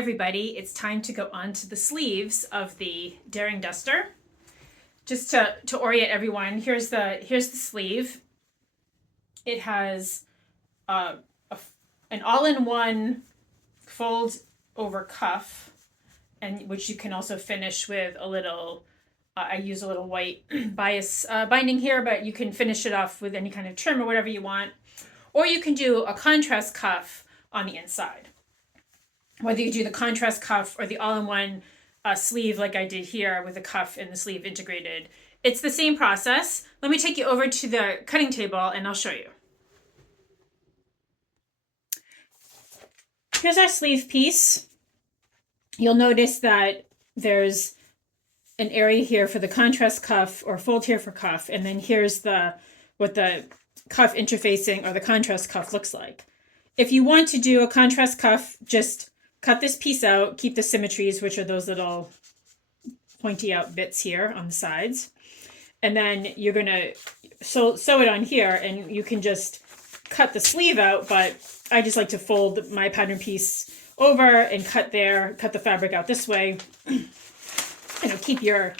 everybody, it's time to go on to the sleeves of the Daring Duster. Just to orient everyone, here's the sleeve. It has an all-in-one fold over cuff, and which you can also finish with a little, I use a little white bias binding here, but you can finish it off with any kind of trim or whatever you want. Or you can do a contrast cuff on the inside. Whether you do the contrast cuff or the all-in-one sleeve like I did here with the cuff and the sleeve integrated, it's the same process. Let me take you over to the cutting table and I'll show you. Here's our sleeve piece. You'll notice that there's an area here for the contrast cuff or fold here for cuff, and then here's what the cuff interfacing or the contrast cuff looks like. If you want to do a contrast cuff, just cut this piece out, keep the symmetries, which are those little pointy out bits here on the sides. And then you're gonna sew it on here, and you can just cut the sleeve out, but I just like to fold my pattern piece over and cut the fabric out this way. Keep your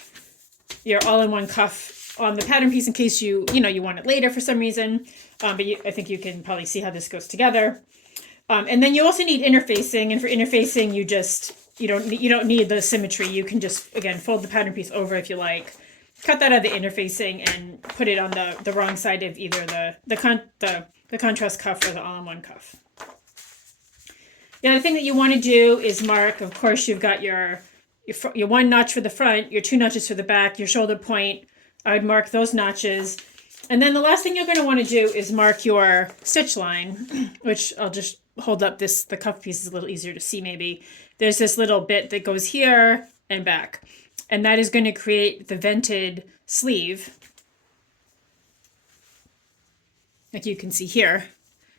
all-in-one cuff on the pattern piece in case you want it later for some reason. But I think you can probably see how this goes together. And then you also need interfacing, and for interfacing, you don't need the symmetry. You can just, again, fold the pattern piece over if you like, cut that out of the interfacing, and put it on the wrong side of either the contrast cuff or the all-in-one cuff. The other thing that you want to do is mark. Of course, you've got your one notch for the front, your two notches for the back, your shoulder point. I would mark those notches. And then the last thing you're going to want to do is mark your stitch line, which I'll just hold up the cuff piece is a little easier to see maybe. There's this little bit that goes here and back, and that is going to create the vented sleeve. Like you can see here,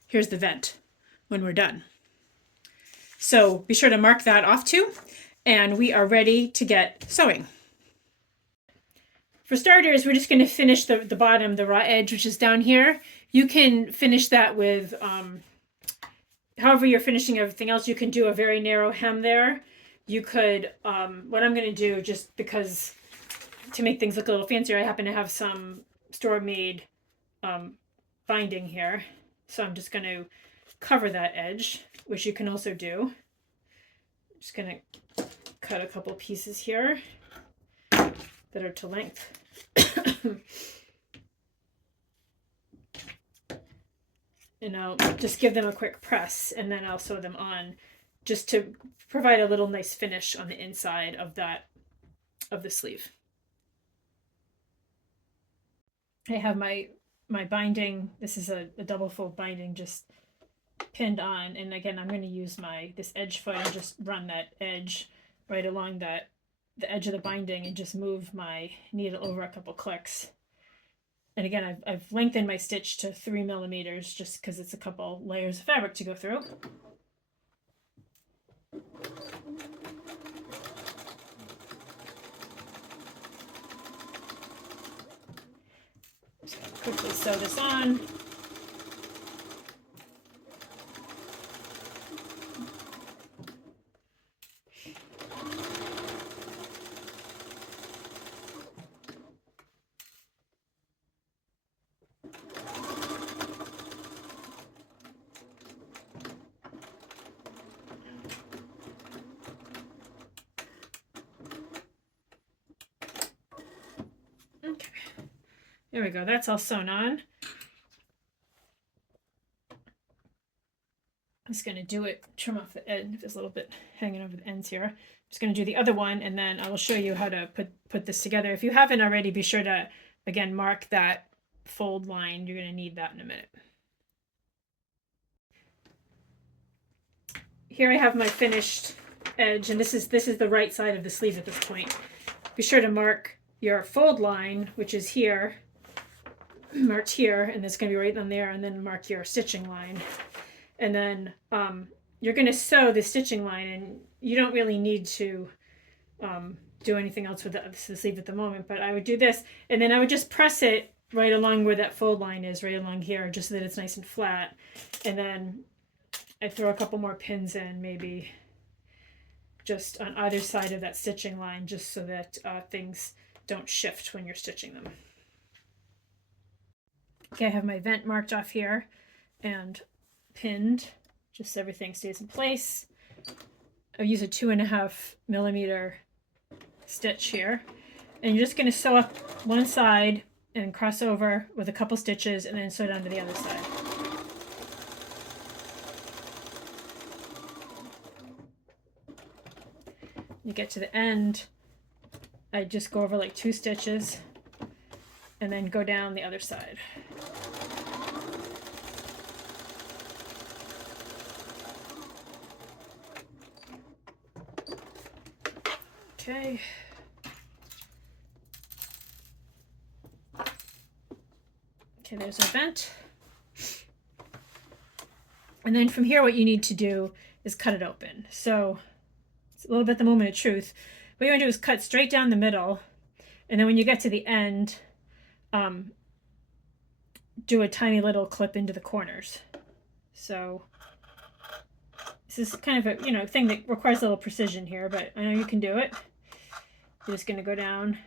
here's the vent when we're done. So be sure to mark that off too, and we are ready to get sewing. For starters, we're just going to finish the bottom, the raw edge, which is down here. You can finish that with, however you're finishing everything else. You can do a very narrow hem there. You could, what I'm going to do, just because to make things look a little fancier, I happen to have some store-made binding here. So I'm just going to cover that edge, which you can also do. I'm just going to cut a couple pieces here that are to length. And I'll just give them a quick press, and then I'll sew them on just to provide a little nice finish on the inside of the sleeve. I have my binding. This is a double fold binding just pinned on, and again I'm going to use this edge foot and just run that edge right along the edge of the binding and just move my needle over a couple clicks. And again, I've lengthened my stitch to 3 millimeters just because it's a couple layers of fabric to go through. Just quickly sew this on. Okay, there we go. That's all sewn on. I'm just going to do it, trim off the end. There's a little bit hanging over the ends here. I'm just going to do the other one, and then I will show you how to put this together. If you haven't already, be sure to, again, mark that fold line. You're going to need that in a minute. Here I have my finished edge, and this is the right side of the sleeve at this point. Be sure to mark your fold line, which is here, marked here, and it's going to be right on there, and then mark your stitching line. And then you're going to sew the stitching line, and you don't really need to do anything else with the sleeve at the moment, but I would do this, and then I would just press it right along where that fold line is, right along here, just so that it's nice and flat. And then I throw a couple more pins in, maybe just on either side of that stitching line, just so that things don't shift when you're stitching them. Okay, I have my vent marked off here and pinned, just so everything stays in place. I use a 2.5 millimeter stitch here, and you're just going to sew up one side and cross over with a couple stitches and then sew down to the other side. You get to the end, I just go over like 2 stitches and then go down the other side. Okay. Okay, there's our vent. And then from here, what you need to do is cut it open. So it's a little bit the moment of truth. What you want to do is cut straight down the middle, and then when you get to the end, do a tiny little clip into the corners. So this is kind of a thing that requires a little precision here, but I know you can do it. You're just going to go down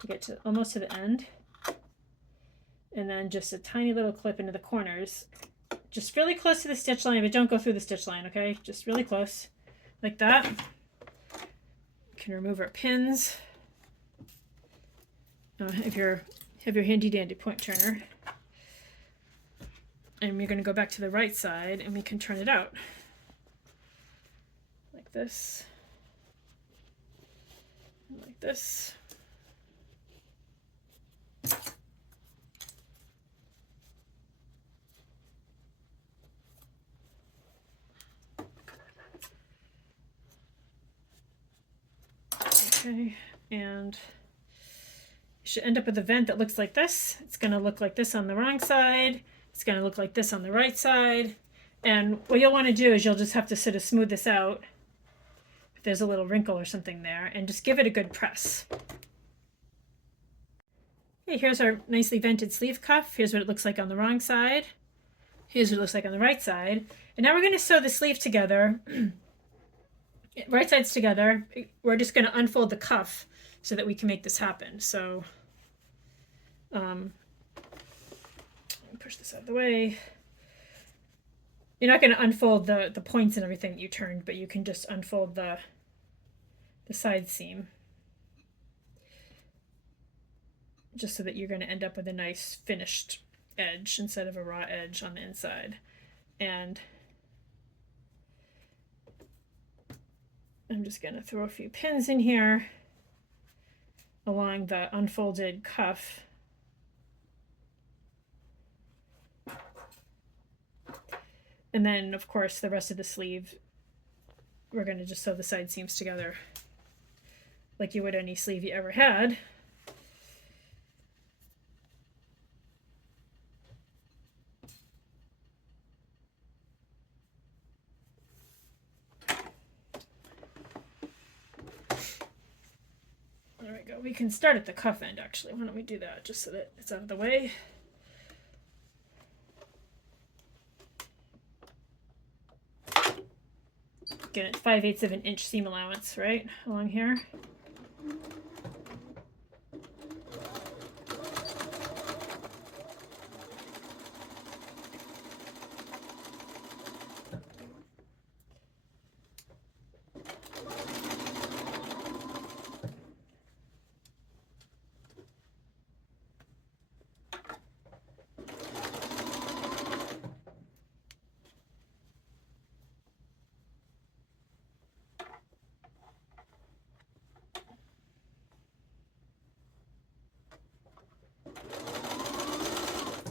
to get to almost to the end, and then just a tiny little clip into the corners, just really close to the stitch line, but don't go through the stitch line, okay? Just really close, like that. You can remove our pins if you have your handy dandy point turner. And you're going to go back to the right side, and we can turn it out like this, like this. Okay, and you should end up with a vent that looks like this. It's going to look like this on the wrong side. It's going to look like this on the right side. And what you'll want to do is you'll just have to sort of smooth this out if there's a little wrinkle or something there, and just give it a good press. Okay, here's our nicely vented sleeve cuff. Here's what it looks like on the wrong side. Here's what it looks like on the right side. And now we're going to sew the sleeve together. Right sides together. We're just going to unfold the cuff so that we can make this happen. So push this out of the way. You're not going to unfold the points and everything that you turned, but you can just unfold the side seam, just so that you're going to end up with a nice finished edge instead of a raw edge on the inside. And I'm just going to throw a few pins in here along the unfolded cuff. And then, of course, the rest of the sleeve, we're going to just sew the side seams together like you would any sleeve you ever had. There we go. We can start at the cuff end, actually. Why don't we do that, just so that it's out of the way. Again, it's 5/8 of an inch seam allowance, right, along here.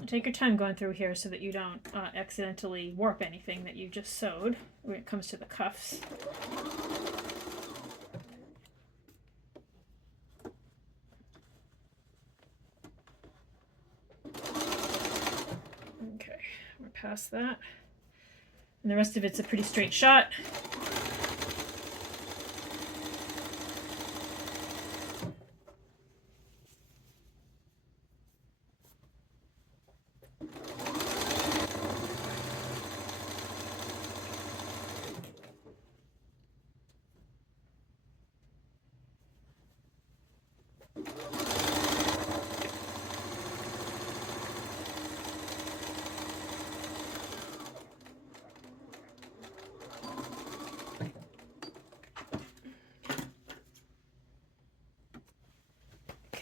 Take your time going through here so that you don't accidentally warp anything that you just sewed when it comes to the cuffs. Okay, we're past that. And the rest of it's a pretty straight shot.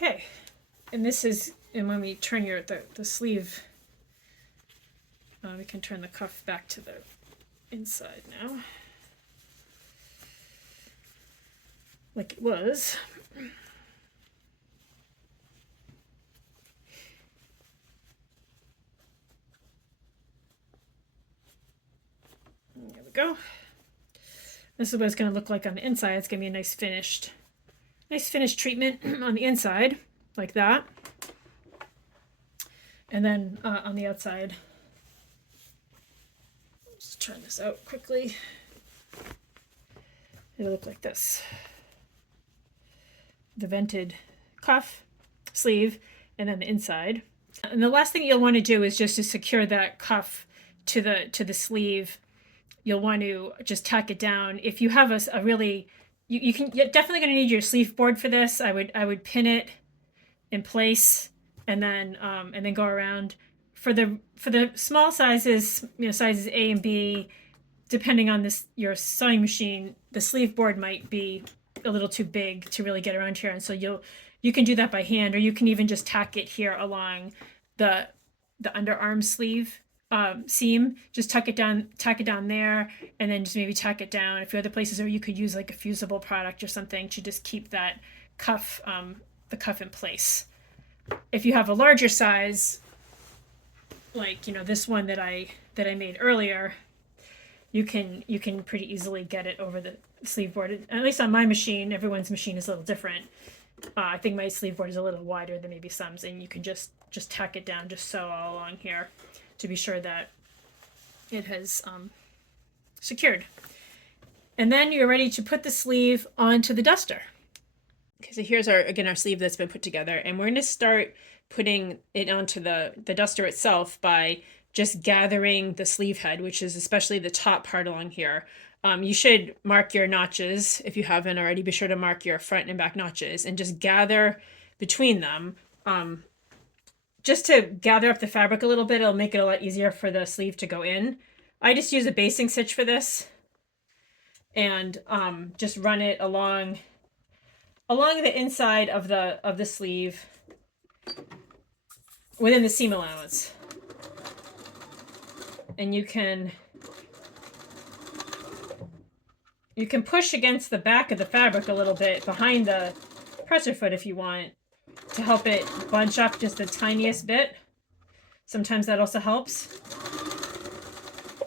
Okay, and this is, and when we turn the sleeve, we can turn the cuff back to the inside now, like it was. There we go. This is what it's going to look like on the inside. It's going to be a nice finished treatment on the inside, like that. And then on the outside, just turn this out quickly. It'll look like this. The vented cuff, sleeve, and then the inside. And the last thing you'll want to do is just to secure that cuff to the sleeve. You'll want to just tack it down. If you have a really, you're definitely going to need your sleeve board for this. I would pin it in place and then go around. For the small sizes, sizes A and B, depending on your sewing machine, the sleeve board might be a little too big to really get around here, and so you can do that by hand, or you can even just tack it here along the underarm sleeve seam. Just tack it down there, and then just maybe tack it down a few other places, or you could use like a fusible product or something to just keep that cuff, the cuff in place. If you have a larger size, like this one that I made earlier, you can pretty easily get it over the sleeve board. At least on my machine, everyone's machine is a little different. I think my sleeve board is a little wider than maybe some's, and you can just tack it down, just sew all along here to be sure that it has secured. And then you're ready to put the sleeve onto the duster. Okay, so here's our sleeve that's been put together, and we're going to start putting it onto the duster itself by just gathering the sleeve head, which is especially the top part along here. You should mark your notches. If you haven't already, be sure to mark your front and back notches and just gather between them. Just to gather up the fabric a little bit, it'll make it a lot easier for the sleeve to go in. I just use a basting stitch for this, and just run it along the inside of the sleeve within the seam allowance. And you can push against the back of the fabric a little bit behind the presser foot if you want, to help it bunch up just the tiniest bit. Sometimes that also helps,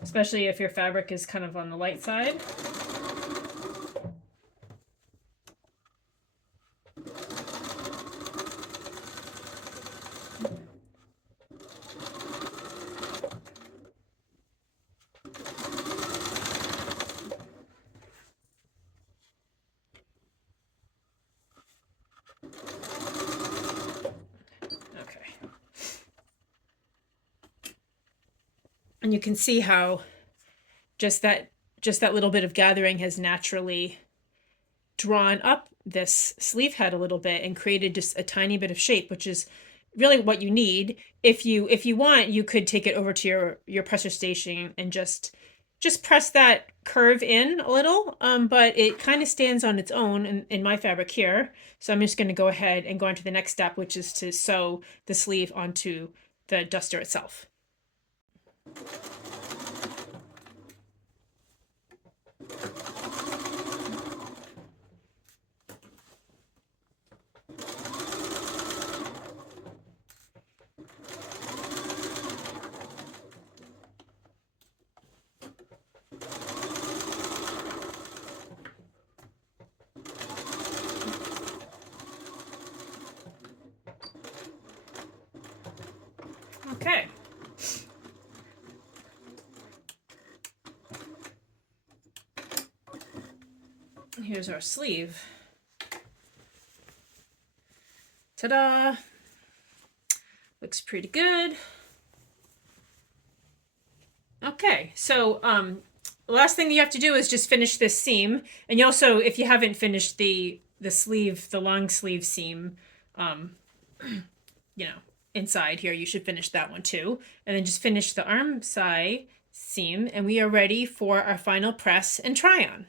especially if your fabric is kind of on the light side. And you can see how just that little bit of gathering has naturally drawn up this sleeve head a little bit and created just a tiny bit of shape, which is really what you need. If you want, you could take it over to your presser station and just press that curve in a little, but it kind of stands on its own in my fabric here. So I'm just going to go ahead and go on to the next step, which is to sew the sleeve onto the duster itself. Okay. Here's our sleeve. Ta-da! Looks pretty good. Okay, so the last thing you have to do is just finish this seam. And you also, if you haven't finished the sleeve, the long sleeve seam, inside here, you should finish that one too. And then just finish the arm side seam, and we are ready for our final press and try on.